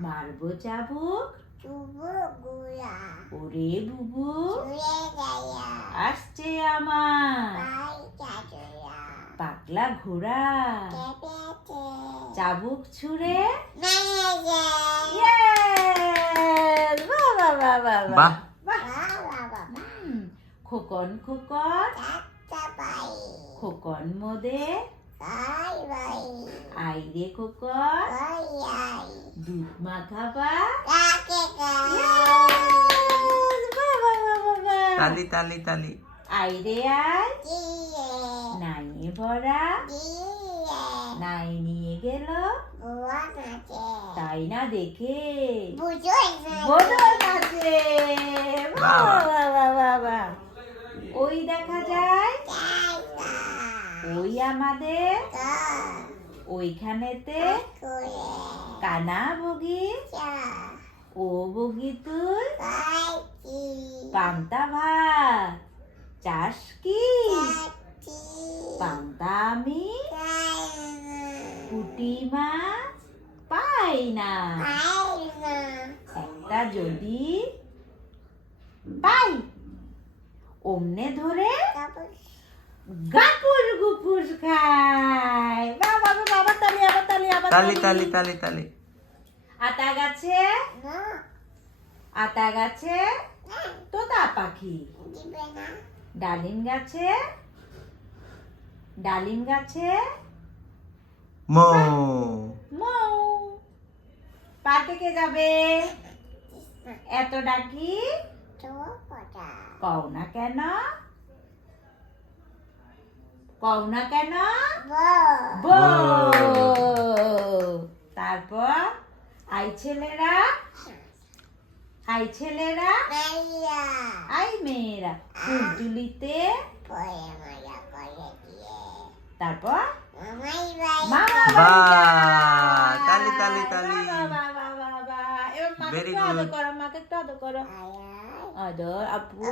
মারবো চাবুক ওরে বুবু আসছে আমার পাগলা ঘোড়া চাবুক ছুঁড়ে Yes! বাহ বাহ বাহ বাহ বাহ খোকন খোকন খোকন মোদে আইরে খোকন দুধ মাখাবা তালি তালি তালি আইরে আয় নাইয়ে ভরা নাই নিয়ে গেল তাই না দেখে বোঝন আছে ওই দেখা যায় ওই আমাদের ওইখানেতে কানা বগি ও বগি তুই পান্তা ভাত চাস কি পান্তা আমি পুঁটি মাছ পাই না একটা যদি পাই অমনে ধরে গাপুর গুপুর খায় বাবা বাবা তালি আবার তালি আবার তালি তালি তালি তালি আতা গাছে তোতা পাখি ডালিম গাছে মৌ মৌ পার্কে কে যাবে এত ডাকি কও না কেন তারপর আই ছেলেরা আই মেয়েরা ফুল তুলিতে তারপর মামা তালি তালি তালি ভেরি গুড মাকে একটু আদর করো আদর আপু